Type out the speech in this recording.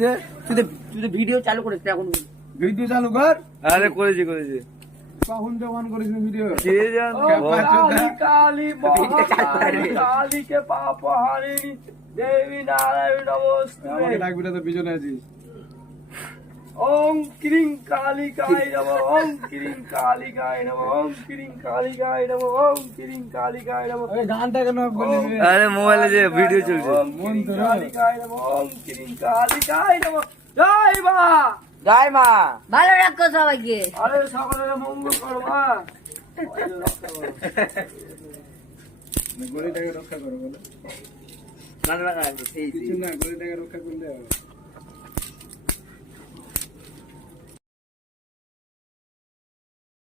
দে। তুই তো ভিডিও চালু করিস এখন। ভিডিও চালু কর। আরে করেছি কখন জমান করিস ভিডিও? কে জান কালী মহাকালী কালীকে পাপহারিণী দেবী নারায়ণ নমস্তুতে। আমাকে ডাকবি না তো পিছনে আছিস। ওম ক্রিং কালিকায় নমঃ ওম ক্রিং কালিকায় নমঃ ওম ক্রিং কালিকায় নমঃ ওম ক্রিং কালিকায় নমঃ। আরে গানটা কেন বলি? আরে মোবাইলে যে ভিডিও চলছে। ওম ক্রিং কালিকায় নমঃ ওম ক্রিং কালিকায় নমঃ। জয় মা, জয় মা। ভালো রাখো সবাইকে। আরে সকলের মঙ্গল করো মা। গরিটাকে রক্ষা করো বলে। গান লাগা আছে সেই কিছু না, গরিটাকে রক্ষা করলে হবে।